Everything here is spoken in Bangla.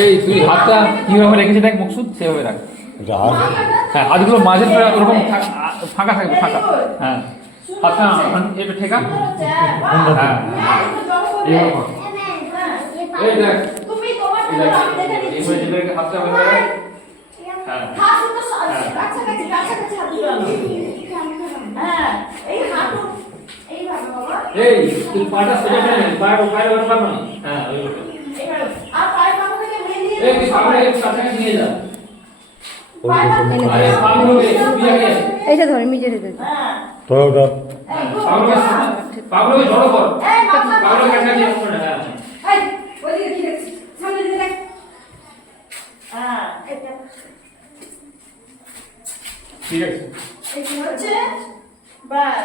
এই তুই হাতটা কিভাবে রেখেছে দেখ মকসুদ, সেভাবে রাখ। হ্যাঁ, হাতগুলো মাঝে ওরকম ফাঁকা থাকবে, ফাঁকা। হ্যাঁ, হাতটা এবার ঠেকা। হ্যাঁ, এই দেখ, হাতটা এই তুই পাটা সোজা করে নে, পায়ের ওপর পারবি না। হ্যাঁ, ওইভাবে। আর পায়ের মাথা থেকে বেরিয়ে এই তুই সামনে কাছে নিয়ে যা। আরে সামনে এইটা ধরে মিজে রেখে হ্যাঁ ধরো ধর পাগলকে জড়ো কর। এই পাগলকে কাছে নিয়ে আসো না। হ্যাঁ, এই ওইদিকে কি দেখছিস? সামনে দিকে দেখ। হ্যাঁ, এটা ঠিক আছে। এই কি হচ্ছে? বাস।